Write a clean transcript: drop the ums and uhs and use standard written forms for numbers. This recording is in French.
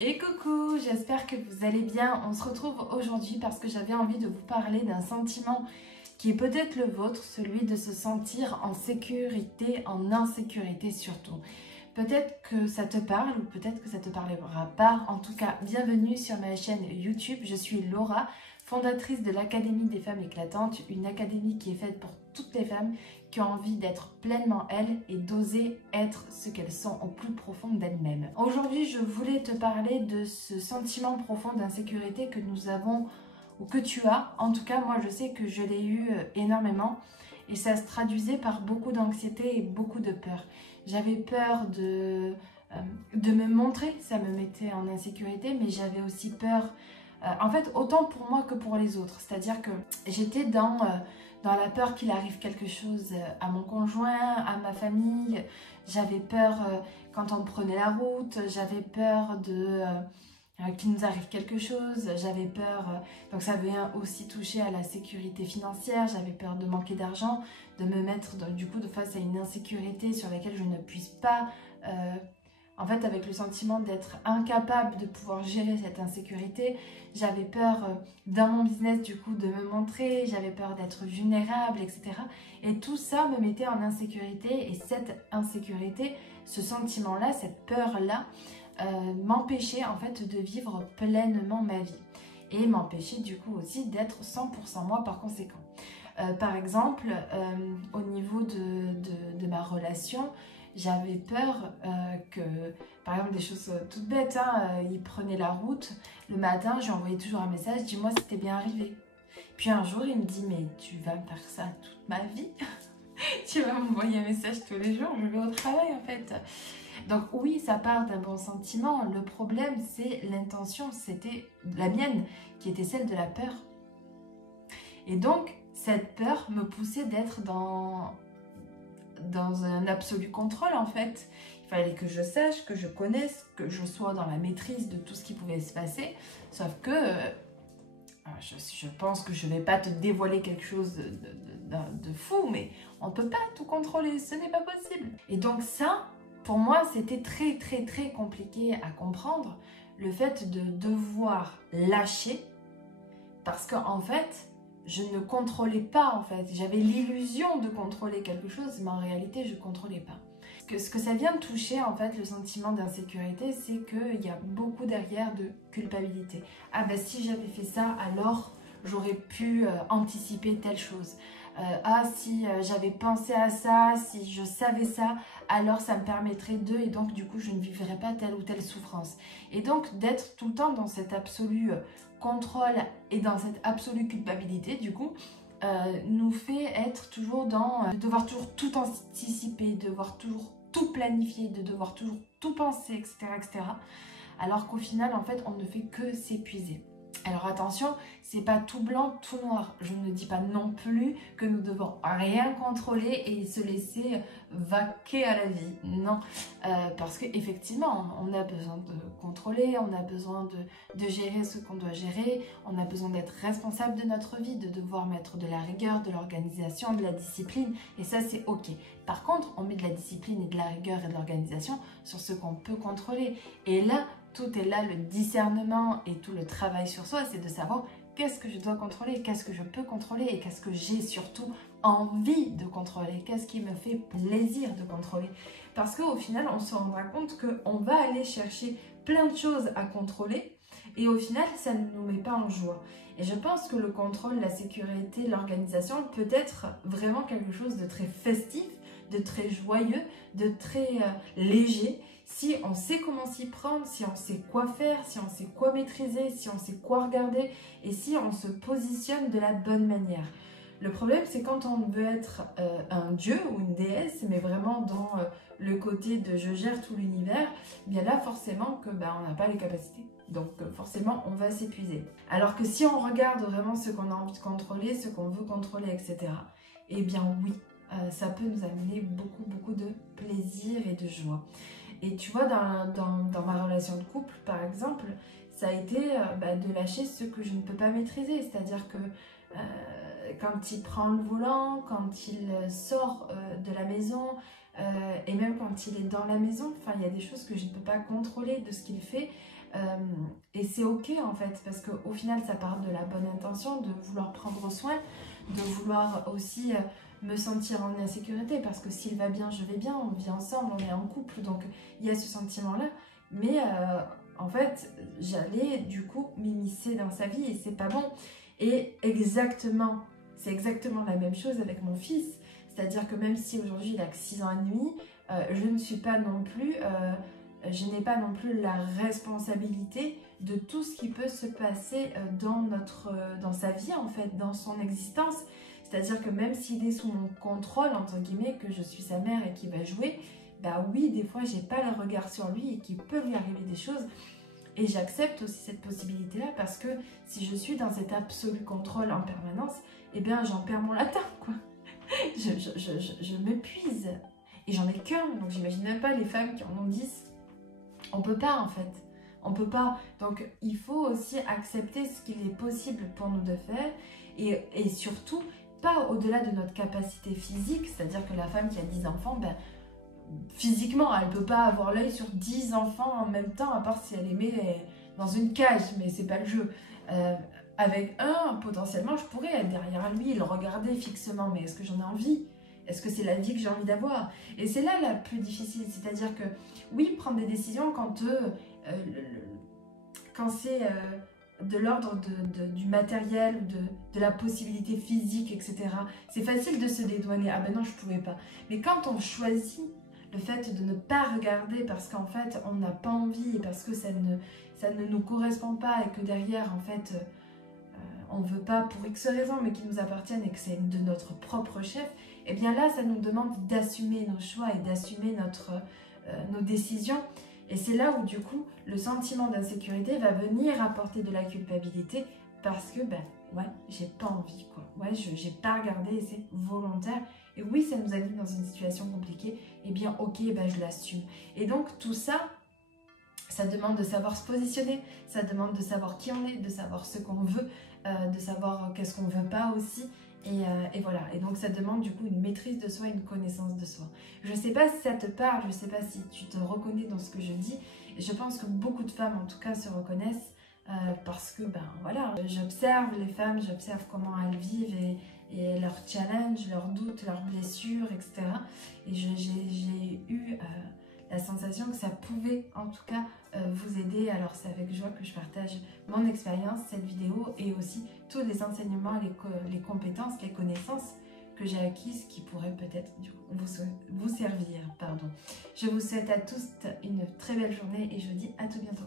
Et coucou, j'espère que vous allez bien. On se retrouve aujourd'hui parce que j'avais envie de vous parler d'un sentiment qui est peut-être le vôtre, celui de se sentir en sécurité, en insécurité surtout. Peut-être que ça te parle ou peut-être que ça te parlera pas. En tout cas, bienvenue sur ma chaîne YouTube. Je suis Laura, fondatrice de l'Académie des femmes éclatantes, une académie qui est faite pour toutes les femmes qui ont envie d'être pleinement elles et d'oser être ce qu'elles sont au plus profond d'elles-mêmes. Aujourd'hui, je voulais te parler de ce sentiment profond d'insécurité que nous avons ou que tu as. En tout cas, moi, je sais que je l'ai eu énormément et ça se traduisait par beaucoup d'anxiété et beaucoup de peur. J'avais peur de me montrer, ça me mettait en insécurité, mais j'avais aussi peur, en fait, autant pour moi que pour les autres. C'est-à-dire que j'étais dans la peur qu'il arrive quelque chose à mon conjoint, à ma famille. J'avais peur quand on prenait la route, j'avais peur qu'il nous arrive quelque chose, j'avais peur, donc ça vient aussi toucher à la sécurité financière, j'avais peur de manquer d'argent, de me mettre du coup face à une insécurité sur laquelle je ne puisse pas, en fait avec le sentiment d'être incapable de pouvoir gérer cette insécurité. J'avais peur dans mon business du coup de me montrer, j'avais peur d'être vulnérable, etc. Et tout ça me mettait en insécurité et cette insécurité, ce sentiment-là, cette peur-là, m'empêchait en fait de vivre pleinement ma vie et m'empêchait du coup aussi d'être 100% moi par conséquent. Par exemple, au niveau de ma relation, j'avais peur que, par exemple, des choses toutes bêtes, hein, il prenait la route, le matin, je lui envoyais toujours un message, dis-moi si t'es bien arrivé. Puis un jour, il me dit, mais tu vas me faire ça toute ma vie? Tu vas m'envoyer un message tous les jours, je vais au travail en fait. Donc oui, ça part d'un bon sentiment. Le problème, c'est l'intention, c'était la mienne, qui était celle de la peur. Et donc, cette peur me poussait d'être dans un absolu contrôle en fait. Il fallait que je sache, que je connaisse, que je sois dans la maîtrise de tout ce qui pouvait se passer. Sauf que je pense que je ne vais pas te dévoiler quelque chose de fou, mais on ne peut pas tout contrôler, ce n'est pas possible. Et donc ça, pour moi, c'était très compliqué à comprendre, le fait de devoir lâcher, parce qu'en fait, je ne contrôlais pas, en fait. J'avais l'illusion de contrôler quelque chose, mais en réalité, je ne contrôlais pas. Ce que ça vient de toucher, en fait, le sentiment d'insécurité, c'est qu'il y a beaucoup derrière de culpabilité. Ah ben si j'avais fait ça, alors j'aurais pu anticiper telle chose. Ah si j'avais pensé à ça, si je savais ça, alors ça me permettrait de, et donc du coup je ne vivrais pas telle ou telle souffrance. Et donc d'être tout le temps dans cet absolu contrôle et dans cette absolue culpabilité, du coup, nous fait être toujours dans de devoir toujours tout anticiper, de devoir toujours tout planifier, de devoir toujours tout penser, etc., etc. Alors qu'au final, en fait, on ne fait que s'épuiser. Alors attention, c'est pas tout blanc, tout noir. Je ne dis pas non plus que nous devons rien contrôler et se laisser vaquer à la vie. Non, parce qu'effectivement, on a besoin de contrôler, on a besoin de gérer ce qu'on doit gérer, on a besoin d'être responsable de notre vie, de devoir mettre de la rigueur, de l'organisation, de la discipline, et ça c'est ok. Par contre, on met de la discipline et de la rigueur et de l'organisation sur ce qu'on peut contrôler. Et là, tout est là, le discernement et tout le travail sur soi, c'est de savoir qu'est-ce que je dois contrôler, qu'est-ce que je peux contrôler et qu'est-ce que j'ai surtout envie de contrôler, qu'est-ce qui me fait plaisir de contrôler. Parce qu'au final, on se rendra compte qu'on va aller chercher plein de choses à contrôler et au final, ça ne nous met pas en joie. Et je pense que le contrôle, la sécurité, l'organisation peut être vraiment quelque chose de très festif, de très joyeux, de très léger, si on sait comment s'y prendre, si on sait quoi faire, si on sait quoi maîtriser, si on sait quoi regarder et si on se positionne de la bonne manière. Le problème, c'est quand on veut être un dieu ou une déesse, mais vraiment dans le côté de je gère tout l'univers, bien là, forcément que on n'a pas les capacités. Donc forcément, on va s'épuiser. Alors que si on regarde vraiment ce qu'on a envie de contrôler, ce qu'on veut contrôler, etc., eh bien oui, ça peut nous amener beaucoup de plaisir et de joie. Et tu vois, dans ma relation de couple, par exemple, ça a été de lâcher ce que je ne peux pas maîtriser. C'est-à-dire que quand il prend le volant, quand il sort de la maison, et même quand il est dans la maison, il y a des choses que je ne peux pas contrôler de ce qu'il fait. Et c'est ok en fait, parce qu'au final ça part de la bonne intention, de vouloir prendre soin, de vouloir aussi me sentir en insécurité, parce que s'il va bien, je vais bien, on vit ensemble, on est en couple, donc il y a ce sentiment-là. Mais en fait, j'allais du coup m'immiscer dans sa vie et c'est pas bon. Et c'est exactement la même chose avec mon fils. C'est-à-dire que même si aujourd'hui il a que 6 ans et demi, je ne suis pas non plus... je n'ai pas non plus la responsabilité de tout ce qui peut se passer dans sa vie en fait, dans son existence. C'est-à-dire que même s'il est sous mon contrôle, entre guillemets, que je suis sa mère et qu'il va jouer, bah oui, des fois j'ai pas le regard sur lui et qu'il peut lui arriver des choses. Et j'accepte aussi cette possibilité-là parce que si je suis dans cet absolu contrôle en permanence, eh bien j'en perds mon latin, quoi. Je m'épuise. Et j'en ai qu'un, donc j'imagine même pas les femmes qui en ont 10. On peut pas en fait, on peut pas. Donc il faut aussi accepter ce qu'il est possible pour nous de faire et surtout pas au-delà de notre capacité physique, c'est-à-dire que la femme qui a 10 enfants, ben, physiquement elle peut pas avoir l'œil sur 10 enfants en même temps, à part si elle les met dans une cage, mais c'est pas le jeu. Avec un, potentiellement je pourrais être derrière lui et le regarder fixement, mais est-ce que j'en ai envie ? Est-ce que c'est la vie que j'ai envie d'avoir? Et c'est là la plus difficile, c'est-à-dire que oui, prendre des décisions quand c'est de l'ordre du matériel, de la possibilité physique, etc. C'est facile de se dédouaner, ah ben non, je ne pouvais pas. Mais quand on choisit le fait de ne pas regarder parce qu'en fait, on n'a pas envie, et parce que ça ne nous correspond pas, et que derrière, en fait, on ne veut pas pour X raisons, mais qui nous appartiennent et que c'est de notre propre chef, et bien là, ça nous demande d'assumer nos choix et d'assumer nos décisions. Et c'est là où, du coup, le sentiment d'insécurité va venir apporter de la culpabilité parce que, ben, ouais, j'ai pas envie, quoi. Ouais, j'ai pas regardé et c'est volontaire. Et oui, ça nous a mis dans une situation compliquée. Et bien, ok, ben, je l'assume. Et donc, tout ça, ça demande de savoir se positionner, ça demande de savoir qui on est, de savoir ce qu'on veut, de savoir qu'est-ce qu'on veut pas aussi. Et voilà, et donc ça demande du coup une maîtrise de soi, une connaissance de soi. Je ne sais pas si ça te parle, je ne sais pas si tu te reconnais dans ce que je dis. Et je pense que beaucoup de femmes en tout cas se reconnaissent parce que ben voilà, j'observe les femmes, j'observe comment elles vivent et leurs challenges, leurs doutes, leurs blessures, etc. Et j'ai eu la sensation que ça pouvait en tout cas vous aider. Alors c'est avec joie que je partage mon expérience, cette vidéo, et aussi tous les enseignements, les compétences, les connaissances que j'ai acquises qui pourraient peut-être vous servir. Pardon. Je vous souhaite à tous une très belle journée et je vous dis à tout bientôt.